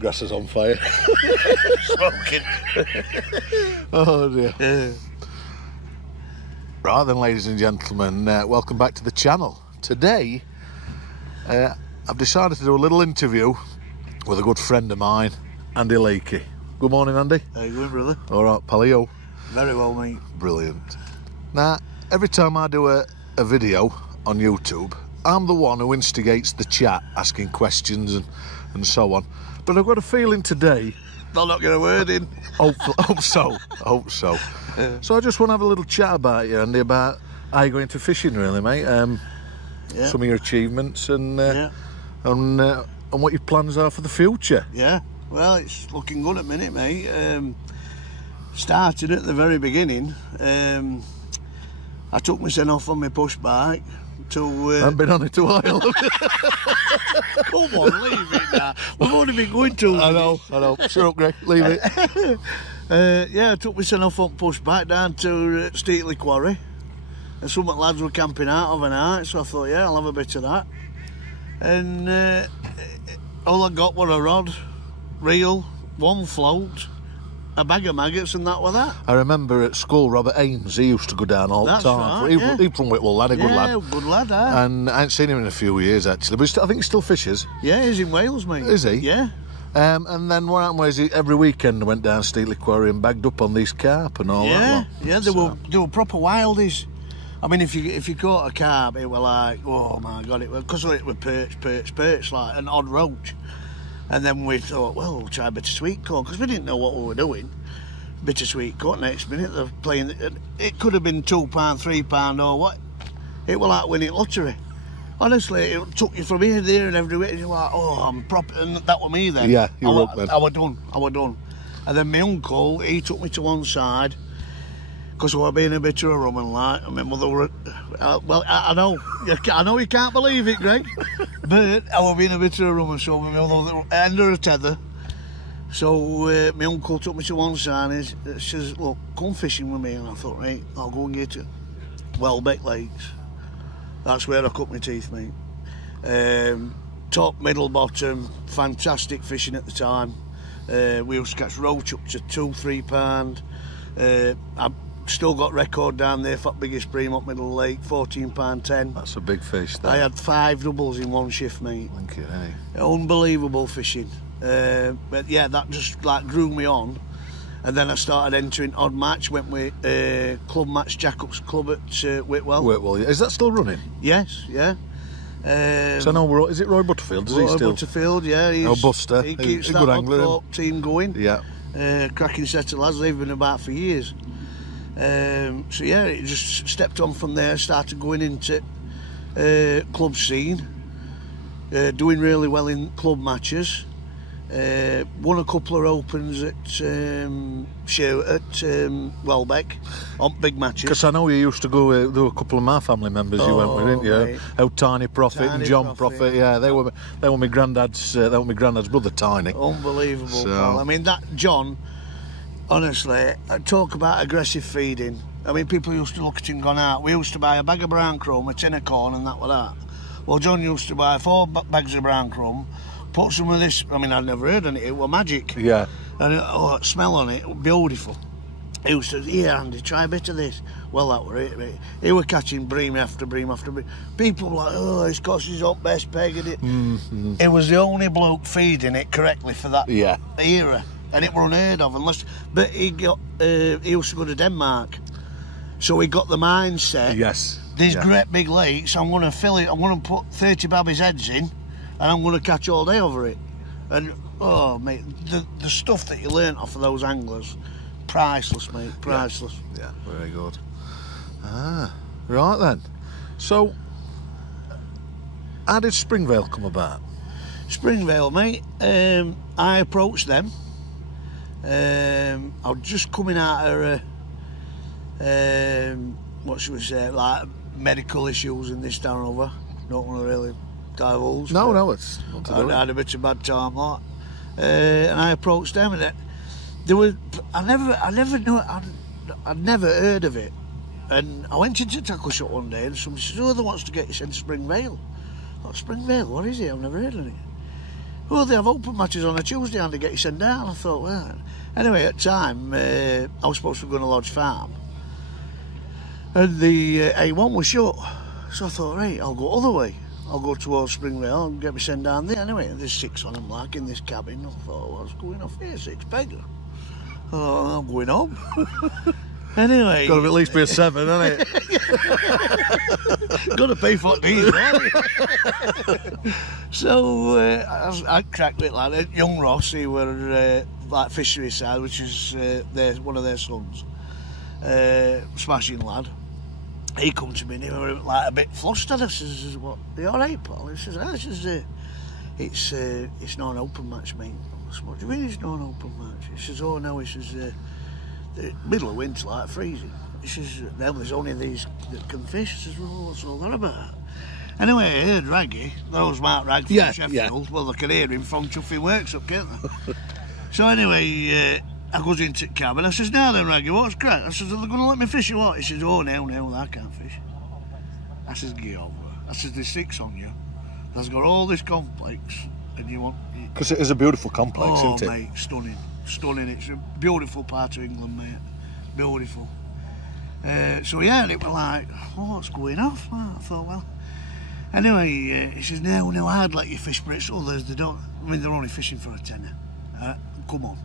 Grass is on fire. Smoking. Oh dear. Right then, ladies and gentlemen, welcome back to the channel. Today, I've decided to do a little interview with a good friend of mine, Andy Lakey. Good morning, Andy. How you going, brother? All right, palio. Very well, mate. Brilliant. Now, every time I do a video on YouTube, I'm the one who instigates the chat, asking questions and so on. But I've got a feeling today... They'll not get a word in. Hope so. So I just want to have a little chat about you, Andy, about how you go into fishing, really, mate. Some of your achievements and what your plans are for the future. Yeah, well, it's looking good at the minute, mate. Started at the very beginning. I took my son off on my push bike to... I haven't been on it a while. Come on, leave it now. We've only been going 2 minutes. I know. Shut up, Greg. Leave it. I took my son off on push bike down to Steatley Quarry. And some lads were camping out overnight, so I thought, yeah, I'll have a bit of that. And all I got were a rod, reel, one float, a bag of maggots, and that were that. I remember at school, Robert Ames, he used to go down all the time. Right, He's from Whitwell, lad, a good lad. Yeah, good lad, eh? And I ain't seen him in a few years, actually. But I think he still fishes. Yeah, he's in Wales, mate. Is he? Yeah. And then what happened was every weekend I went down Steatley Quarry and bagged up on these carp and all that. Yeah, they were proper wildies. I mean, if you caught a carp, it were like, oh my God, because it were perch, like an odd roach. And then we thought, well, we'll try a bit of sweet corn, because we didn't know what we were doing. Bit of sweet corn, next minute they're playing, it could have been £2, £3 or what. It was like winning lottery. Honestly, it took you from here, there and everywhere, and you're like, oh, I'm proper, and that was me then. Yeah, you were up then. I was done. And then my uncle, he took me to one side, because I was being a bit of a rum and like, and my mother were, well, I know you can't believe it, Greg, but I was being a bit of a rum and so my mother under a tether. So my uncle took me to one side and he says, look, come fishing with me. And I thought, right, I'll go and get to Welbeck Lakes. That's where I cut my teeth, mate. Top, middle, bottom, fantastic fishing at the time. We used to catch roach up to £2, £3. I've still got record down there for biggest bream up Middle Lake, £14.10. That's a big fish, that. I had 5 doubles in one shift, mate. Thank you, eh? Unbelievable fishing. But yeah, that just like drew me on. And then I started entering odd match, went with Club Match Jacobs Club at Whitwell. Whitwell, is that still running? Yes, yeah. So no, is it Roy Butterfield? Does he still? Roy Butterfield, yeah. Buster. He keeps a that good angler. Oddthorpe team going. Yeah. Cracking set of lads, they've been about for years. So yeah, it just stepped on from there, started going into club scene, doing really well in club matches. Won a couple of opens at Welbeck on big matches. Because I know you used to go with a couple of my family members. You went with, didn't you? Mate. How Tiny Prophet and John Prophet. Yeah, they were my granddad's. My granddad's brother, Tiny. Unbelievable. So. Pal. I mean, that John. Honestly, talk about aggressive feeding. I mean, people used to look at him gone out. We used to buy a bag of brown crumb, a tin of corn, and that was that. Well, John used to buy 4 bags of brown crumb. Put some of this, I mean, I'd never heard of it, it was magic. Yeah. And smell on it, beautiful. He used to say, here Andy, try a bit of this. Well, that were it, mate. He were catching bream after bream after bream. People were like, oh, he's got his up best peg at it. Mm-hmm. It was the only bloke feeding it correctly for that era. And it were unheard of, but he used to go to Denmark. So he got the mindset. Yes. These great big lakes, I'm going to fill it, I'm going to put 30 babbies' heads in, and I'm going to catch all day over it. And, oh, mate, the stuff that you learnt off of those anglers, priceless, mate, priceless. Yeah, very good. Right then. So, how did Springvale come about? Springvale, mate, I approached them. I was just coming out of what should we say, like medical issues in this town over. Don't want to really divulge. No, it's not to do. I had a bit of bad time, like. And I approached them, and there were. I never knew. I'd never heard of it, and I went into tackle shop one day, and somebody said, "Oh, they wants to get you sent to Springvale." I thought, Springvale, what is it? I've never heard of it. oh, they have open matches on a Tuesday and they get you sent down. I thought, well... Anyway, at the time, I was supposed to go to Lodge Farm. And the A1 was shut. So I thought, right, I'll go other way. I'll go towards Springvale and get me sent down there. Anyway, there's 6 on them, like, in this cabin. I thought, what's going off here? 6 beggar. Oh, I'm going home. Anyway... Got to at least be a 7, hasn't it? Got to pay for these, So, I cracked it like that. Young Ross, he were like fishery side, which is one of their sons. Smashing lad. He come to me and he were like a bit flustered. I says, what, are you alright, Paul? He says, it's not an open match, mate. I said, what do you mean it's not an open match? He says, oh no, he says, the middle of winter, like freezing. He says, now there's only these that can fish. I says, well, what's all that about? Anyway, I heard Raggy, that was Mark Ragg from Sheffield. Yeah. Well, they can hear him from Chuffy Workshop, can't they? So anyway, I goes into the cabin. I says, now then, Raggy, what's crack? I says, are they going to let me fish or what? He says, oh, no, I can't fish. I says, get over. I says, there's 6 on you. There's got all this complex, and you want... Because it is a beautiful complex, isn't it? Oh, mate, stunning. Stunning. It's a beautiful part of England, mate. Beautiful. So, yeah, and it was like, oh, what's going off? I thought, well... Anyway, he says, no, I'd let you fish, but it's others, they don't... I mean, they're only fishing for a tenner. Come on.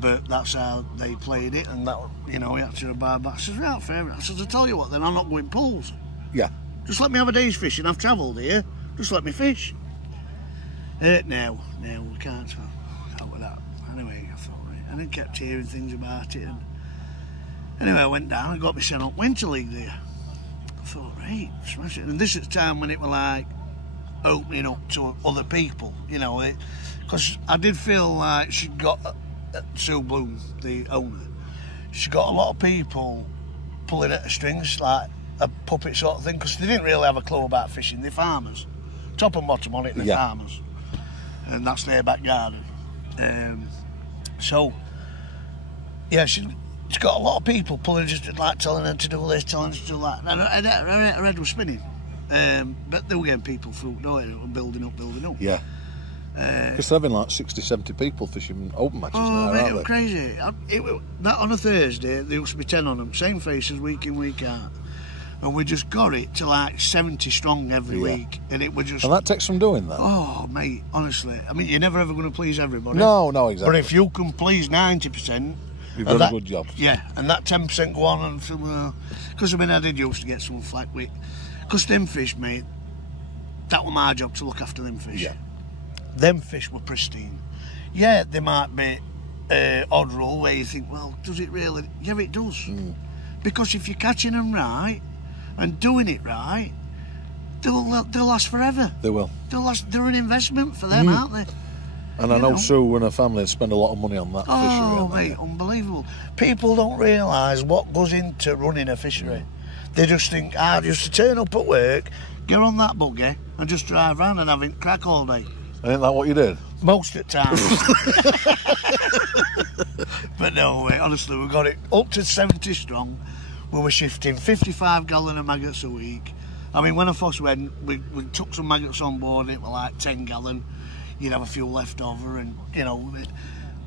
But that's how they played it, and that, you know, he had to abide by. I says, right, fair enough. I says, I'll tell you what, then I'm not going pools. Yeah. Just let me have a day's fishing. I've travelled here. Just let me fish. No, we can't out with that. Anyway, I thought, right. And then kept hearing things about it. And anyway, I went down and got me sent up Winter League there. I thought, right, smash it. And this is the time when it was like opening up to other people, you know, because I did feel like she'd got, Sue Bloom, the owner, she got a lot of people pulling at the strings, like a puppet sort of thing, because they didn't really have a clue about fishing. They're farmers. Top and bottom on it, they're farmers. And that's their back garden. So, yeah, she's got a lot of people pulling, just like telling her to do this, telling her to do that. And her head was spinning. But they were getting people through, building up. Yeah. Because they're having like 60, 70 people fishing open matches now, mate, aren't it was crazy. That on a Thursday, there used to be 10 on them, same faces week in, week out. And we just got it to like 70 strong every week. And it was just... And that takes some doing, that. Oh, mate, honestly. I mean, you're never ever going to please everybody. No, exactly. But if you can please 90%... You've done a good job. Yeah, and that 10% go on and some... Because, I mean, I did used to get some flack with... Because them fish, mate, that was my job to look after them fish. Yeah. Them fish were pristine. Yeah, they might be odd roll where you think, well, does it really? Yeah, it does. Because if you're catching them right and doing it right, they'll last forever. They will. They're an investment for them, aren't they? And I know Sue and her family spend a lot of money on that fishery. Oh, mate, unbelievable. People don't realise what goes into running a fishery. They just think, I used to turn up at work, get on that buggy and just drive around and having crack all day. Ain't that what you did? Most of the time. But no, honestly, we got it up to 70 strong. We were shifting 55 gallon of maggots a week. I mean, when I first went, we took some maggots on board and it was like 10 gallon. You'd have a few left over and, you know...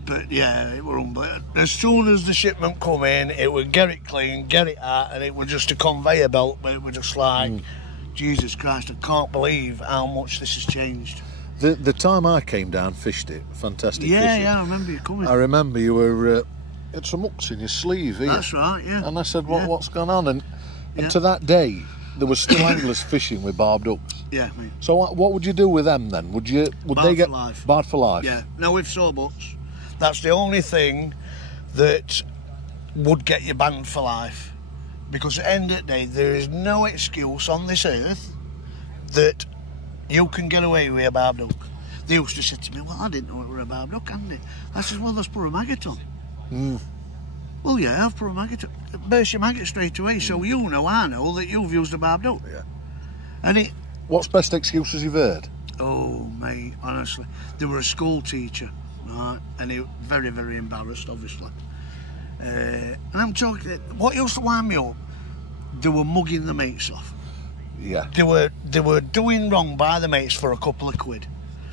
But yeah, it were unbelievable. As soon as the shipment come in, it would get it clean, get it out, and it was just a conveyor belt. But it was just like, Jesus Christ, I can't believe how much this has changed. The time I came down, fished it, fantastic fishing. Yeah, I remember you coming. I remember you were, had some hooks in your sleeve here. That's right, yeah. And I said, what's going on? And to that day, there was still anglers fishing with barbed hooks. Yeah, mate. So what would you do with them then? Would they get barred for life? Yeah. Now with sawbucks, that's the only thing that would get you banned for life. Because at the end of the day, there is no excuse on this earth that you can get away with a barbed hook. They used to say to me, well, I didn't know it were a barbed hook, hadn't it? I said, well, let's put a maggot on. Well, yeah, I've put a maggot on. It bursts your maggot straight away, so you know, I know, that you've used a barbed hook. Yeah. And what's best excuses you've heard? Oh, mate, honestly. They were a school teacher, right? And he was very, very embarrassed, obviously. And I'm talking, what used to wind me up, they were mugging the mates off. Yeah. They were doing wrong by the mates for a couple of quid.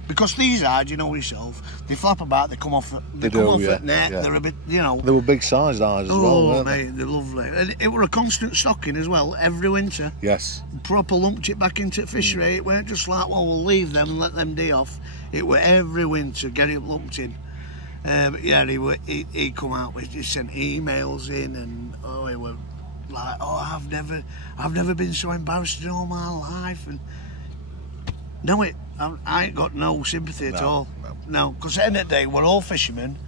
Because these are, you know yourself, they flap about, they come off at net, they're a bit, you know. They were big sized eyes as well, weren't they? They're lovely. And it were a constant stocking as well, every winter. Yes. Proper lumped it back into fishery. It weren't just like, well, we'll leave them and let them die off. It were every winter, get it lumped in. But yeah, he come out with, he sent emails in, and he were like, I've never been so embarrassed in all my life. And no, I ain't got no sympathy at all. No, because at the end of the day, we're all fishermen,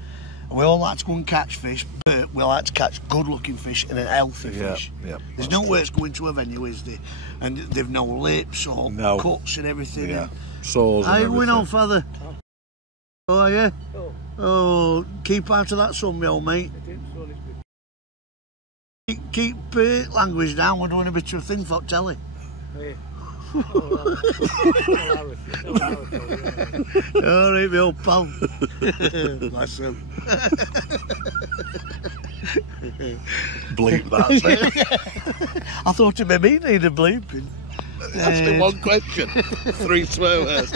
and we all like to go and catch fish, but we like to catch good-looking fish and a healthy fish. Yeah, there's no way it's going to a venue, is there? And they've no lips or cuts and everything. Yeah, sores and everything. How we know, Father? Oh, yeah? Oh, keep out of that sun, me old mate. Keep language down, we're doing a bit of a thing for telly. Alright, my old pal. Bless him. Bleep that. I thought it maybe needed bleeping. Ask me one question. 3 swear words.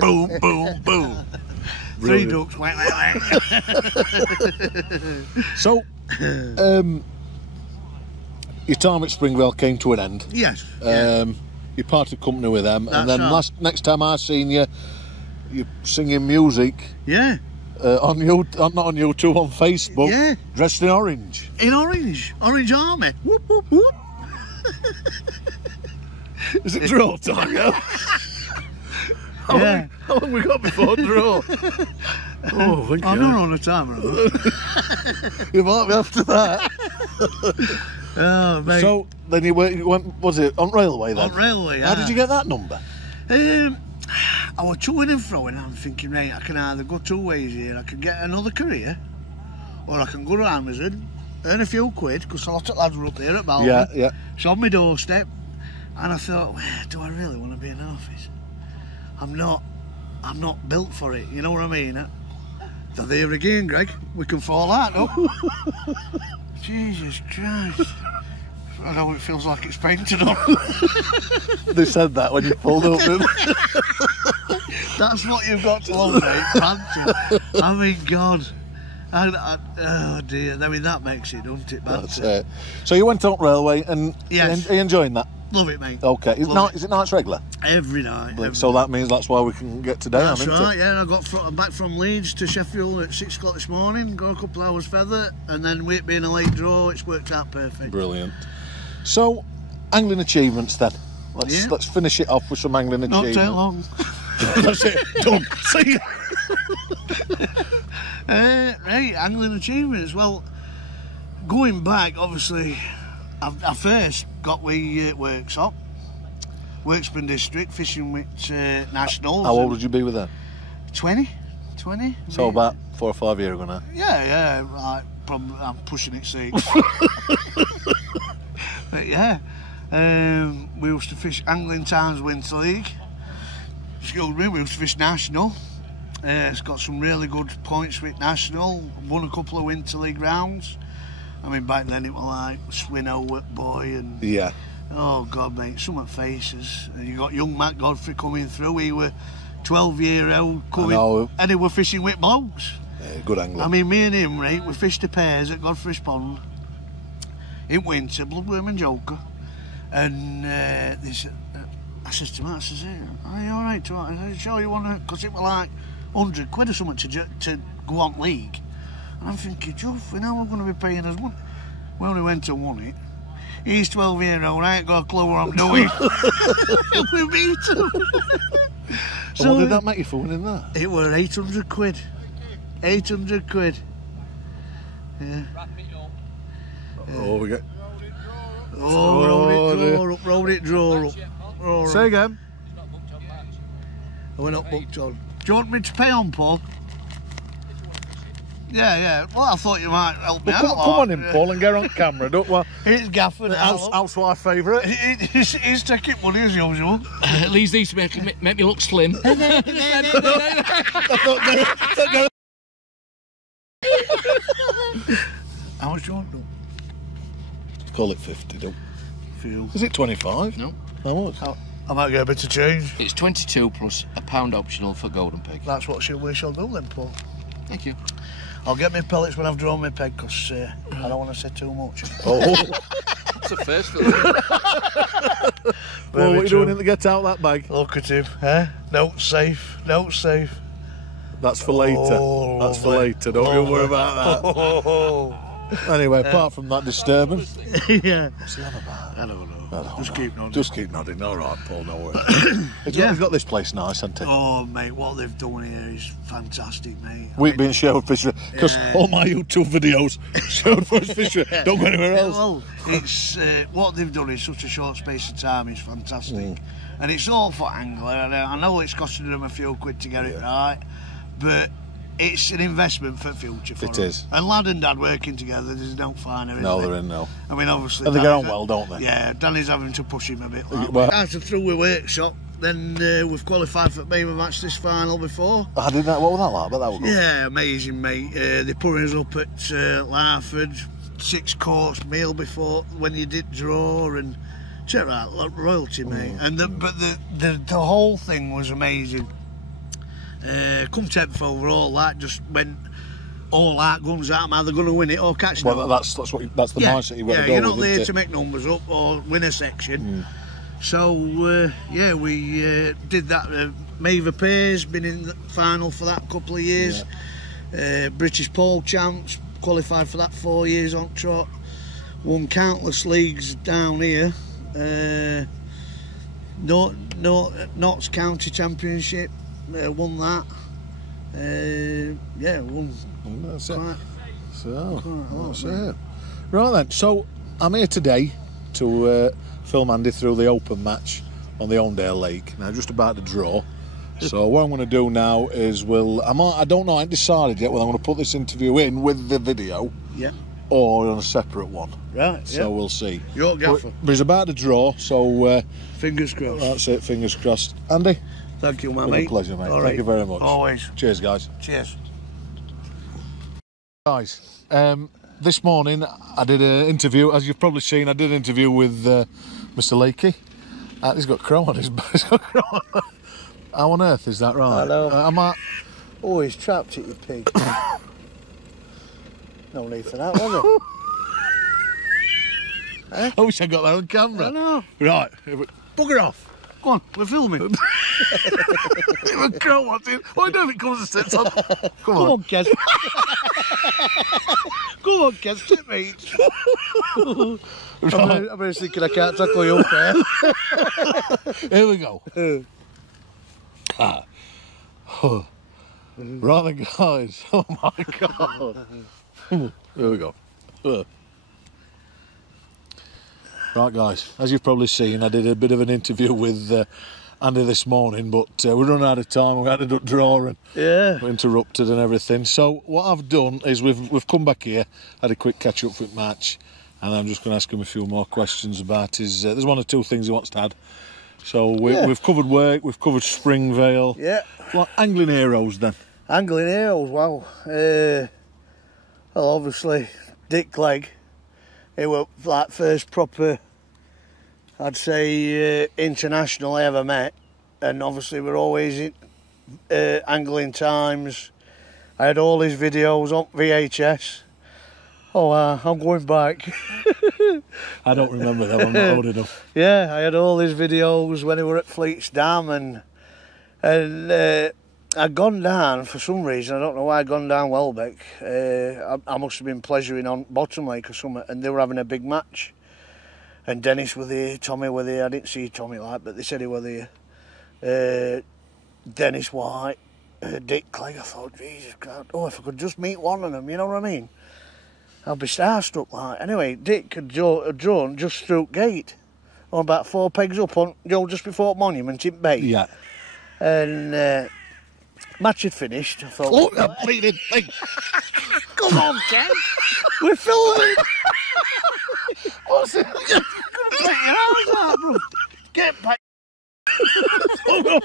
Boom, boom, boom. Brilliant. 3 ducks, whack. So, your time at Springvale came to an end. Yes. You parted company with them, That's and then right. next time I seen you, you're singing music. Yeah. Not on YouTube, on Facebook. Yeah. Dressed in orange. In orange. Orange Army. Whoop, whoop, whoop. Is it draw time? Yeah. How long we got before draw? Oh, thank you. I'm not on a timer. You might be after that. Oh, mate. So then you went, was it on railway then? On railway, yeah. How did you get that number? I was toing and froing. I'm thinking, right, I can either go 2 ways here. I can get another career, or I can go to Amazon, earn a few quid, because a lot of lads were up there at Balvin. Yeah. It's on my doorstep. And I thought, well, do I really want to be in an office? I'm not built for it, you know what I mean? So there again, Greg, we can fall out, no? Jesus Christ. I know it feels like it's painted on. They said that when you pulled up, didn't they? That's what you've got to love, mate, panting. I mean, God. Oh dear, I mean, that makes it, doesn't it, That's it. So you went on railway, and yes. Are you enjoying that? Love it, mate. Okay. Is it nights regular? Every night. So that means that's why we can get today. That's right, yeah. I'm back from Leeds to Sheffield at 6 o'clock this morning, got a couple of hours feather, and then with it being a late draw, it's worked out perfect. Brilliant. So, angling achievements then. Let's finish it off with some angling achievements. Not take long. That's it. Done. See you. Right, angling achievements. Well, going back, obviously, I first got with Worksop, Workspan District, fishing with Nationals. How old would you be with that? 20. So about 4 or 5 years ago now. Yeah, right. Probably I'm pushing it, see. But yeah, we used to fish Angling Towns Winter League. Excuse me, we used to fish National. It's got some really good points with National. Won a couple of Winter League rounds. I mean, back then it was like Swinnow at Boy and... Yeah. Oh, God, mate, some at faces. And you got young Matt Godfrey coming through. He were 12-year-old coming... And he were fishing with blokes. Yeah, good angler. I mean, me and him, right, we fished the pairs at Godfrey's Pond in winter, Bloodworm and Joker. And they said, I says to Matt, I says, hey, are you all right? I said, sure, you want to... Because it was like 100 quid or something to go on league. And I'm thinking, Juff, we know we're going to be paying us money. We only went and won it. He's 12-year-old, I ain't got a clue what I'm doing. We beat him. So what did that make you for winning that? It were 800 quid. 800 quid. Yeah. Oh, we get... Oh, roll it, draw up. Say again. We're not booked on. Do you want me to pay on, Paul? Yeah. Well, I thought you might help me out. Come on in, Paul, and get on camera. Don't worry. It's Gaffer. Housewife favourite. He's taking money as usual. At least these make me look slim. How much do you want, though? Call it 50, don't Feel. Is it 25? No. How much? I might get a bit of change. It's 22 plus a £1 optional for Golden Pig. That's what we shall do then, Paul. Thank you. I'll get my pellets when I've drawn my peg, because I don't want to say too much. Oh. That's a first for me. Well, what are you doing to get out that bag? Look at him, eh? Note safe, note safe. That's for later. Oh, that's for later. Don't you worry about that. Oh. Anyway, apart from that disturbance. Yeah. What's he on about? I don't know. Just keep nodding. Just keep nodding. All right, Paul, no worries. He's got this place nice, hasn't he? Oh, mate, what they've done here is fantastic, mate. We've been Sherwood Fisher, because all my YouTube videos, Sherwood Fisher, don't go anywhere else. Well, it's what they've done in such a short space of time is fantastic. And it's all for angler. I know it's costing them a few quid to get it right, but it's an investment for the future for It them. is. And lad and dad working together, there's no finer, is No, there? they're in, no. I mean, obviously... And they get on well, don't they? Yeah, Danny's having to push him a bit. Like Well- after through with workshop, then we've qualified for the Beaver match this final before. I did that. What was that like? But that was good. Yeah, amazing, mate. They put us up at Larford, 6-course meal before when you did draw, and check that out, royalty, mate. And the whole thing was amazing. Come 10th overall, that just went all out guns out. Am I either going to win it or catch them? Well, that's the mindset you want to go you're not with, there isn't to it? make numbers up or win a section. So we did that. Maver Pay's been in the final for that couple of years. British Pole champs, qualified for that 4 years on trot. Won countless leagues down here. Notts County Championship, won that. Won. That's it. Quite, So, quite a lot, that's mate. it. Right then, so I'm here today to film Andy through the open match on the Ondale Lake. Now, just about to draw. So what I'm going to do now is I don't know, I haven't decided yet whether I'm going to put this interview in with the video or on a separate one. Right, So we'll see. You're gaffer. But he's about to draw, so Fingers crossed. that's it, fingers crossed. Andy, Thank you, my it's mate. a pleasure, mate. All Thank right. you very much. Always. Cheers, guys. Cheers. Guys, this morning I did an interview, as you've probably seen, I did an interview with Mr. Lakey. He's got crow on his back. He's got crow on. How on earth is that right? Hello. Oh, he's trapped it, you pig. No need for that, was there? I wish I got that on camera. I know. Right, bugger off. Go on, we're filming. A crow wants it. What do you do if it comes and sits on? Come Come on. on, Kez. Come on, Kez, tip me. I'm really thinking I can't tackle you up there. Here we go. Right then, guys. Oh my God. Here we go. Right, guys, as you've probably seen, I did a bit of an interview with Andy this morning, but we're running out of time. We had to draw and we're interrupted and everything. So what I've done is we've come back here, had a quick catch up for the match, and I'm just going to ask him a few more questions about his. There's one or two things he wants to add. So we've covered work, we've covered Springvale. Yeah. Well, angling heroes then. Angling heroes, wow. Well, obviously, Dick Clegg. He was like first proper, I'd say, international I ever met. And obviously we're always in angling times. I had all his videos on VHS. Oh, I'm going back. I don't remember them, I'm not old enough. Yeah, I had all his videos when he were at Fleet's Dam, and I'd gone down for some reason. I don't know why I'd gone down Welbeck. I must have been pleasuring on Bottom Lake or something, and they were having a big match. And Dennis were there, Tommy were there. I didn't see Tommy but they said he were there. Dennis White, Dick Clegg. I thought, Jesus Christ, if I could just meet one of them, you know what I mean? I'd be starstruck like. Anyway, Dick had drawn just through gate, on about 4 pegs up on just before Monument in Bay. Yeah. And match had finished. I thought, Oh, that bleeding thing. come on, Ken, we're filming. What's it? Take your arms out, bro. Get back. I'm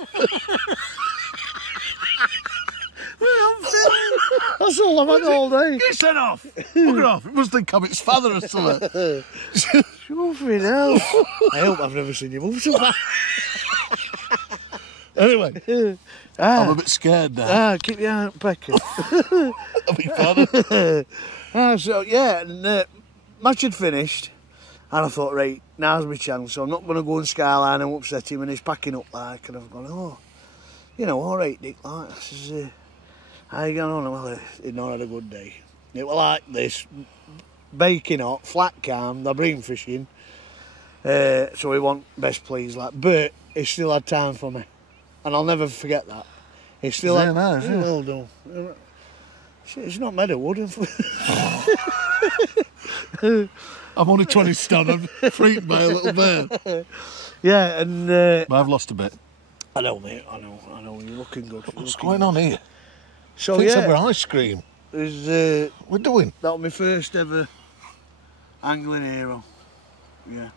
filming. That's all I've had all day. Get sent off. Bugger off. It must think I'm its father or something. Sure, hell. I hope I've never seen you move so fast. Anyway, I'm a bit scared now. Keep your eye on Pecker. That'll be fun. So, yeah, and match had finished, and I thought, right, now's my chance, so I'm not going to go and skyline and upset him, and he's packing up like, and I've gone, oh, you know, all right, Dick, like, I says, how you going on? Well, he'd not had a good day. It was like this, baking hot, flat calm, they're bream fishing, so he want best please, like, but he still had time for me, and I'll never forget that. He still had, nice, yeah. Well done. It's not made of wood. I'm only 20 stone, I'm freaked by a little bear. Yeah, and... But I've lost a bit. I know, mate, I know, you're looking good. What's going on here? So, I think yeah, we're ice cream. there's, We're doing. that was my first ever angling hero. Yeah.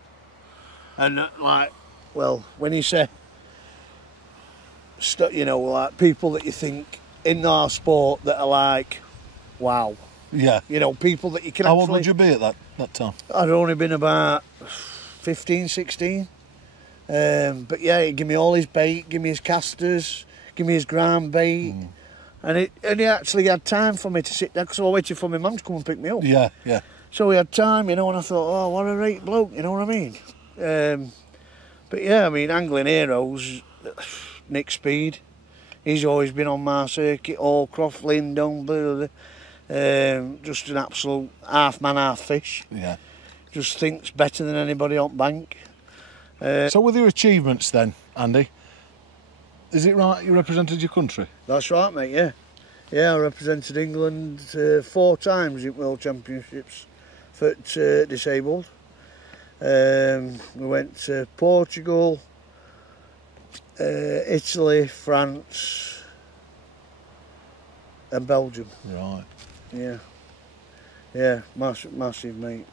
And, like, well, when you say, you know, like, people that you think in our sport that are like, wow. Yeah. You know, people that you can How actually... old would you be at that time? I'd only been about 15, 16. But yeah, he'd give me all his bait, give me his casters, give me his ground bait. And he actually had time for me to sit down, because I was waiting for my mum to come and pick me up. Yeah, yeah. So he had time, you know, and I thought, oh, what a right bloke, you know what I mean? But yeah, I mean, angling heroes, Nick Speed, he's always been on my circuit, Allcroft, Lindon, blah, blah, blah. Just an absolute half man, half fish. Yeah. Just thinks better than anybody on bank. So with your achievements then, Andy, is it right you represented your country? That's right, mate, yeah. Yeah, I represented England 4 times in World Championships for disabled. We went to Portugal, Italy, France and Belgium. Right. Yeah. Yeah, massive, mate.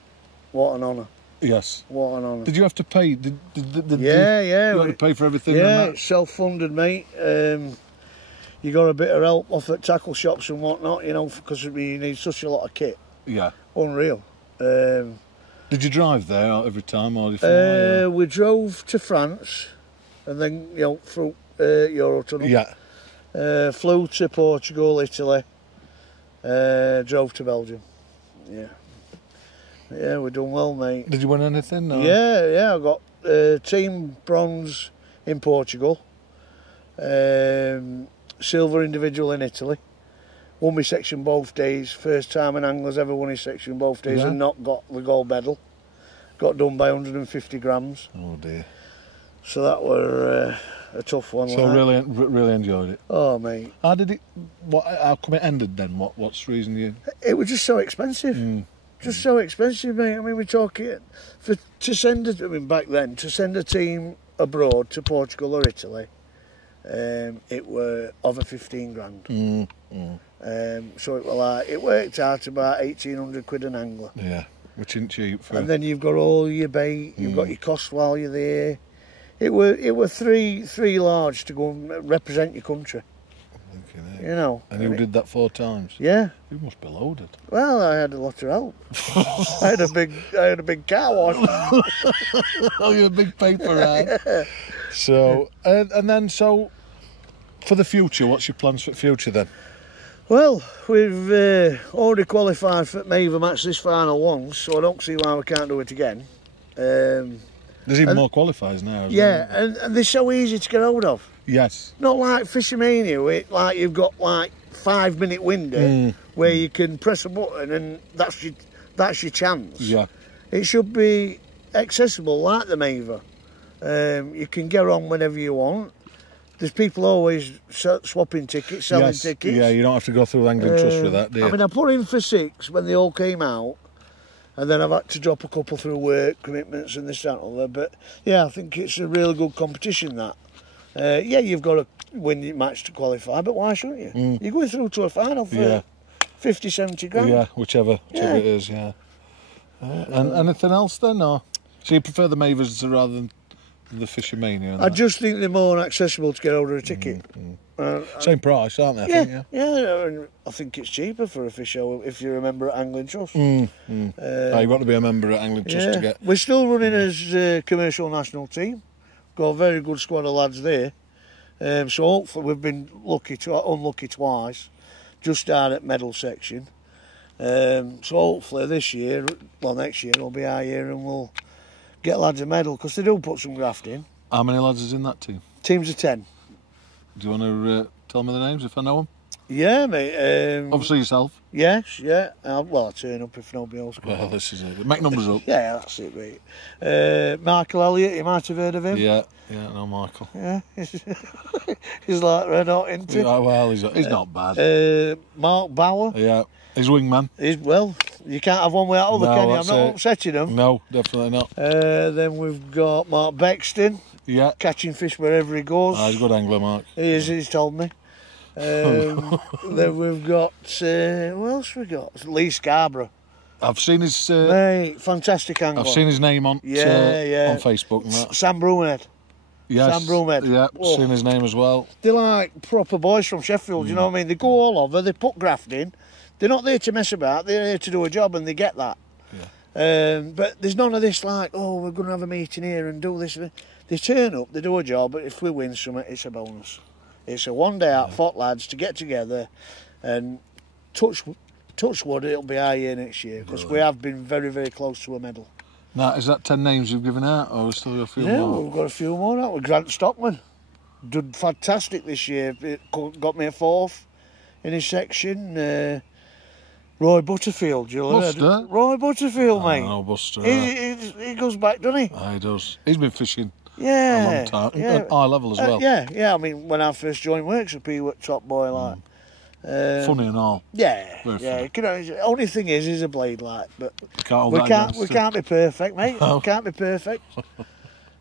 What an honour. Yes. What an honour. Did you have to pay? Did Yeah. You had to pay for everything? Yeah, and it's self-funded, mate. You got a bit of help off at tackle shops and whatnot, you know, because you need such a lot of kit. Yeah. Unreal. Did you drive there every time, or did you fly? We drove to France, and then, you know, through Eurotunnel. Yeah. Flew to Portugal, Italy. Drove to Belgium. Yeah. Yeah, we're doing well, mate. Did you win anything? Or? Yeah, I got team bronze in Portugal, silver individual in Italy. Won my section both days. First time an angler's ever won his section both days and not got the gold medal. Got done by 150 grams. Oh dear. So that were a tough one. So like. really enjoyed it. Oh, mate. How did it? How come it ended then? What's the reason you? It was just so expensive. Just so expensive, mate. I mean, we're talking back then to send a team abroad to Portugal or Italy, it were over 15 grand. So it worked out about 1,800 quid an angler. Yeah, which isn't cheap. And then you've got all your bait. You've got your cost while you're there. It were three large to go and represent your country. You know. And you did that 4 times? Yeah. You must be loaded. Well, I had a lot of help. I had a big car wash. Oh, you're a big paper round. So, and then, so, for the future, what's your plans for the future then? Well, we've already qualified for Maver match this final once, so I don't see why we can't do it again. There's even more qualifiers now. Yeah, and they're so easy to get hold of. Yes. Not like Fishermania, like you've got like 5-minute window where you can press a button and that's your chance. Yeah. It should be accessible like the Maver. You can get on whenever you want. There's people always swapping tickets, selling tickets. Yeah, you don't have to go through Angling Trust with that, do you? I mean, I put in for 6 when they all came out, and then I've had to drop a couple through work commitments and this, that, and other. But yeah, I think it's a really good competition, that. Yeah, you've got to win your match to qualify, but why shouldn't you? You're going through to a final for 50, 70 grand. Yeah, whichever it is, yeah. And anything else then, or? So you prefer the Mavers rather than the Fishermania? I just think they're more accessible to get hold of a ticket. Same price, aren't they? Yeah, and I think it's cheaper for a fisher if you're a member at Angling Trust. You've got to be a member at Angling Trust to get... We're still running as a commercial national team. Got a very good squad of lads there. So hopefully we've been unlucky twice, just down at medal section. So hopefully next year will be our year and we'll get lads a medal, because they do put some graft in. How many lads is in that team? Teams of 10. Do you want to tell me the names if I know them? Yeah, mate. Obviously yourself. Yes, yeah. Well, I turn up if nobody else comes. Well, this is it. Make numbers up. Yeah, that's it, mate. Michael Elliott, you might have heard of him. Yeah, I know Michael. Yeah, he's like red hot, isn't he? Yeah, well, he's not bad. Mark Bauer. Yeah, he's wingman. Well, you can't have one without other, can you? I'm not upsetting him. No, definitely not. Then we've got Mark Bexton. Yeah. Catching fish wherever he goes. He's a good angler, Mark. He is, he's told me. Then we've got, who else we got? Lee Scarborough. I've seen his... mate, fantastic angler. I've seen his name on on Facebook and that. Sam Broomhead. Yes. Sam Broomhead. Yeah, seen his name as well. They're like proper boys from Sheffield, you know what I mean? They go all over, they put graft in. They're not there to mess about, they're here to do a job, and they get that. Yeah. But there's none of this like, oh, we're going to have a meeting here and do this. They turn up, they do a job, but if we win something, it's a bonus. It's a one day out for lads to get together and touch wood, it'll be our year next year, because we have been very, very close to a medal. Now, is that 10 names you've given out, or still got a few more? Yeah, we've got a few more out. With Grant Stockman, did fantastic this year. It got me a 4th in his section. Roy Butterfield, you'll have heard. Roy Butterfield, mate. I know Buster. He goes back, doesn't he? He does. He's been fishing a Yeah. long time. Yeah. At high level as well. Yeah. I mean, when I first joined works, he was top boy, like. Funny and all. Yeah. Very Yeah. funny. Only thing is, he's a blade, like. But Can't we hold that can't be perfect, mate. No. We can't be perfect.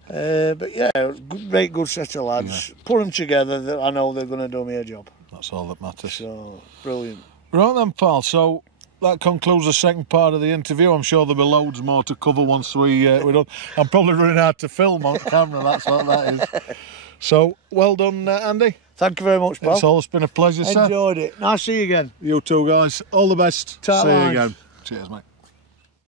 But yeah, great good set of lads. Put them together, I know they're going to do me a job. That's all that matters. So, brilliant. Right then, pal. So that concludes the second part of the interview. I'm sure there'll be loads more to cover once we're done. I'm probably running out to film on camera, that's what that is. So, well done, Andy. Thank you very much, pal. It's been a pleasure, sir. Enjoyed it. Nice to see you again. You too, guys. All the best. Ta-ra. See you again. Cheers, mate.